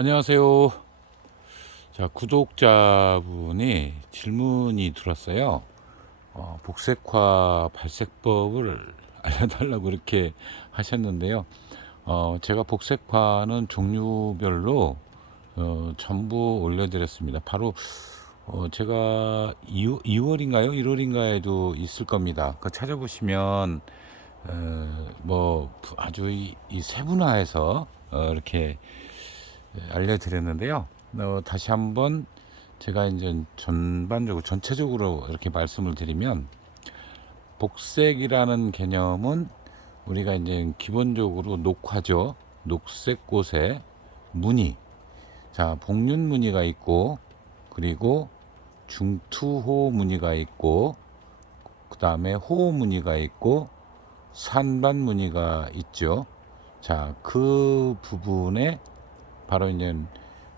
안녕하세요. 자, 구독자분이 질문이 들었어요. 어, 복색화 발색법을 알려달라고 이렇게 하셨는데요. 어, 제가 복색화는 종류별로 어, 전부 올려드렸습니다. 바로 어, 제가 2, 2월인가요? 1월인가에도 있을 겁니다. 그 찾아보시면 어, 뭐 아주 이, 이 세분화해서 어, 이렇게 알려드렸는데요. 어, 다시 한번 제가 이제 전반적으로 전체적으로 이렇게 말씀을 드리면 복색이라는 개념은 우리가 이제 기본적으로 녹화죠. 녹색 꽃에 무늬. 자, 복륜 무늬가 있고 그리고 중투호 무늬가 있고 그다음에 호호 무늬가 있고 산반 무늬가 있죠. 자, 그 부분에 바로 이제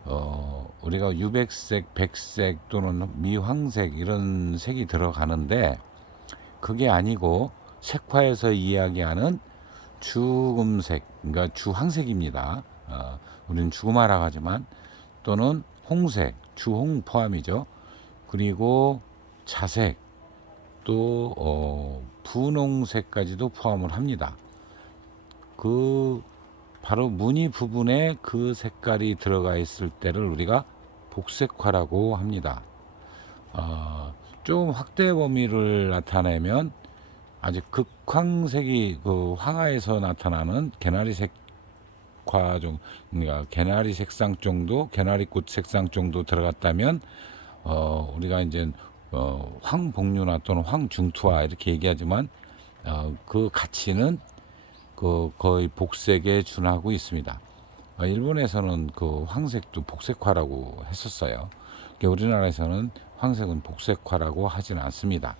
어 우리가 유백색, 백색 또는 미황색 이런 색이 들어가는데 그게 아니고 색화에서 이야기하는 주금색, 그러니까 주황색입니다. 어, 우리는 주금화라고 하지만 또는 홍색, 주홍 포함이죠. 그리고 자색, 또 어, 분홍색까지도 포함을 합니다. 그 바로 무늬 부분에 그 색깔이 들어가 있을 때를 우리가 복색화라고 합니다. 어, 좀 확대 범위를 나타내면 아주 극황색이 그 황하에서 나타나는 개나리 색화 정 그러니까 개나리 색상 정도, 개나리꽃 색상 정도 들어갔다면 어, 우리가 이제 어, 황복류나 또는 황중투화 이렇게 얘기하지만 어, 그 가치는 그 거의 복색에 준하고 있습니다. 어, 일본에서는 그 황색도 복색화라고 했었어요. 우리나라에서는 황색은 복색화라고 하지는 않습니다.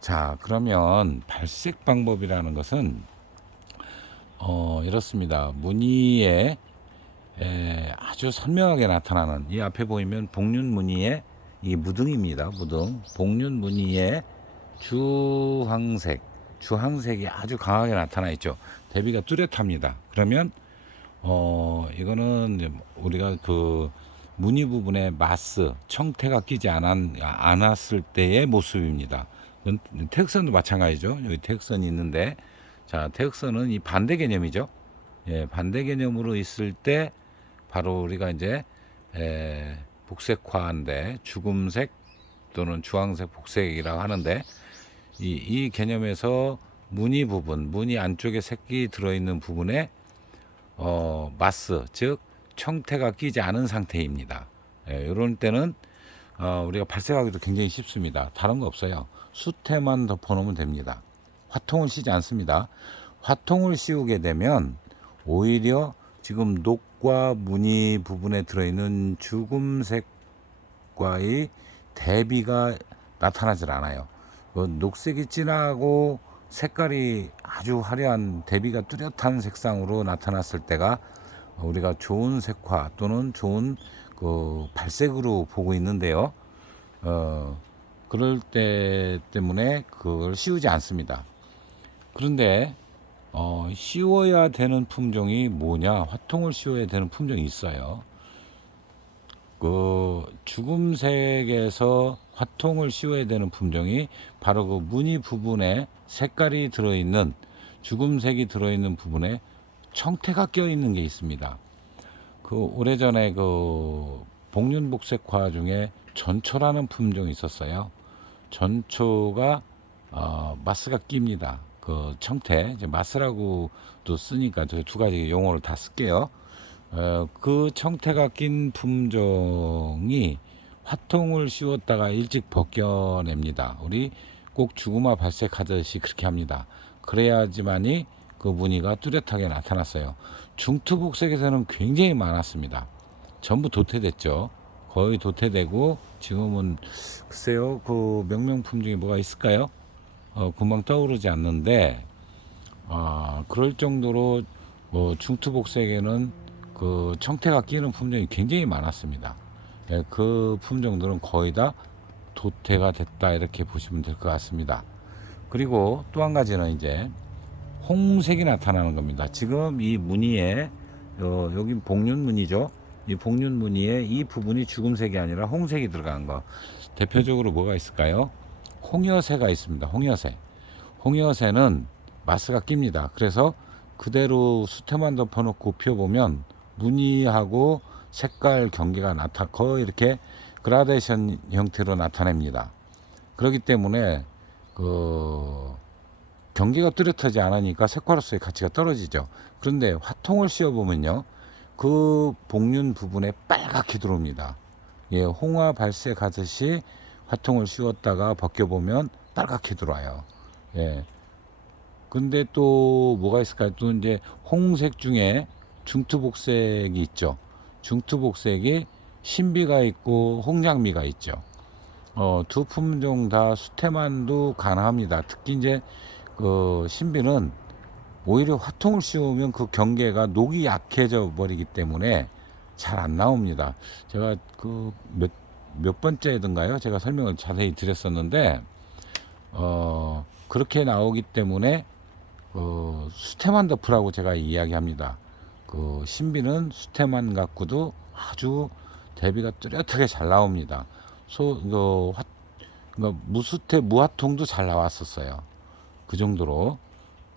자, 그러면 발색 방법이라는 것은 어, 이렇습니다. 무늬에 에, 아주 선명하게 나타나는 이 앞에 보이면 복륜 무늬의 이 무등입니다. 무등. 복륜 무늬의 주황색, 주황색이 아주 강하게 나타나 있죠. 대비가 뚜렷합니다. 그러면 어 이거는 우리가 그 무늬 부분에 마스 청태가 끼지 않았, 않았을 때의 모습입니다. 태극선도 마찬가지죠. 여기 태극선이 있는데 자 태극선은 이 반대 개념이죠. 예, 반대 개념으로 있을 때 바로 우리가 이제 에, 복색화인데 죽음색 또는 주황색 복색이라고 하는데 이, 이 개념에서 무늬 부분, 무늬 안쪽에 색이 들어있는 부분에 어, 마스, 즉 청태가 끼지 않은 상태입니다. 예, 이런 때는 어, 우리가 발색하기도 굉장히 쉽습니다. 다른 거 없어요. 수태만 덮어놓으면 됩니다. 화통을 씌지 않습니다. 화통을 씌우게 되면 오히려 지금 녹과 무늬 부분에 들어있는 죽음색과의 대비가 나타나질 않아요. 그 녹색이 진하고 색깔이 아주 화려한 대비가 뚜렷한 색상으로 나타났을 때가 우리가 좋은 색화 또는 좋은 그 발색으로 보고 있는데요. 어, 그럴 때 때문에 그걸 씌우지 않습니다. 그런데 어, 씌워야 되는 품종이 뭐냐? 화통을 씌워야 되는 품종이 있어요. 그 죽음색에서 화통을 씌워야 되는 품종이 바로 그 무늬 부분에 색깔이 들어있는 죽음색이 들어있는 부분에 청태가 껴있는 게 있습니다. 그 오래전에 그 복륜복색화 중에 전초라는 품종이 있었어요. 전초가 어, 마스가 낍니다. 그 청태 이제 마스라고도 쓰니까 저 두 가지 용어를 다 쓸게요. 어, 그 청태가 낀 품종이 화통을 씌웠다가 일찍 벗겨냅니다. 우리 꼭 죽음화 발색하듯이 그렇게 합니다. 그래야지만이 그 무늬가 뚜렷하게 나타났어요. 중투복색에서는 굉장히 많았습니다. 전부 도태됐죠. 거의 도태되고 지금은 글쎄요 그 명명품 중에 뭐가 있을까요? 어, 금방 떠오르지 않는데 아 그럴 정도로 뭐 중투복색에는 그 청태가 끼는 품종이 굉장히 많았습니다. 예, 그 품종들은 거의 다 도태가 됐다 이렇게 보시면 될 것 같습니다. 그리고 또 한 가지는 이제 홍색이 나타나는 겁니다. 지금 이 무늬에 어, 여기 복륜 무늬죠. 이 복륜 무늬에 이 부분이 죽음색이 아니라 홍색이 들어간 거. 대표적으로 뭐가 있을까요? 홍여새가 있습니다. 홍여새. 홍여새는 마스가 낍니다. 그래서 그대로 수태만 덮어놓고 피워보면 무늬하고 색깔 경계가 나타 거의 이렇게 그라데이션 형태로 나타냅니다. 그렇기 때문에 그 경계가 뚜렷하지 않으니까 색깔로서의 가치가 떨어지죠. 그런데 화통을 씌워 보면요, 그 복륜 부분에 빨갛게 들어옵니다. 예, 홍화 발색하듯이 화통을 씌웠다가 벗겨 보면 빨갛게 들어와요. 예. 근데 또 뭐가 있을까요? 또 이제 홍색 중에 중투복색이 있죠. 중투복색이 신비가 있고 홍장미가 있죠. 어, 두 품종 다 수태만도 가능합니다. 특히 이제 그 신비는 오히려 화통을 씌우면 그 경계가 녹이 약해져 버리기 때문에 잘 안 나옵니다. 제가 그몇 몇 번째든가요? 제가 설명을 자세히 드렸었는데 어, 그렇게 나오기 때문에 그 수태만 덮으라고 제가 이야기합니다. 그 신비는 수태만 갖고도 아주 대비가 뚜렷하게 잘 나옵니다. 소, 그 화, 그러니까 무수태 무화통도 잘 나왔었어요. 그 정도로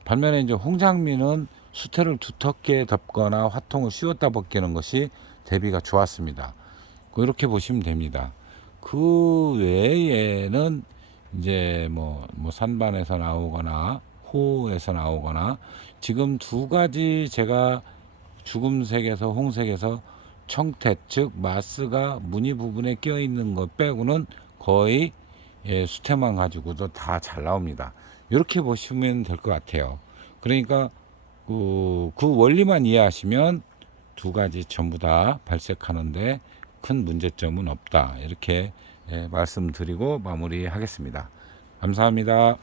반면에 이제 홍장미는 수태를 두텁게 덮거나 화통을 씌웠다 벗기는 것이 대비가 좋았습니다. 그렇게 보시면 됩니다. 그 외에는 이제 뭐, 뭐 산반에서 나오거나 호에서 나오거나 지금 두 가지 제가 죽음색에서 홍색에서 청태 즉 마스가 무늬 부분에 껴 있는 것 빼고는 거의 예, 수태만 가지고도 다 잘 나옵니다. 이렇게 보시면 될 것 같아요. 그러니까 그, 그 원리만 이해하시면 두 가지 전부 다 발색하는데 큰 문제점은 없다. 이렇게 예, 말씀드리고 마무리하겠습니다. 감사합니다.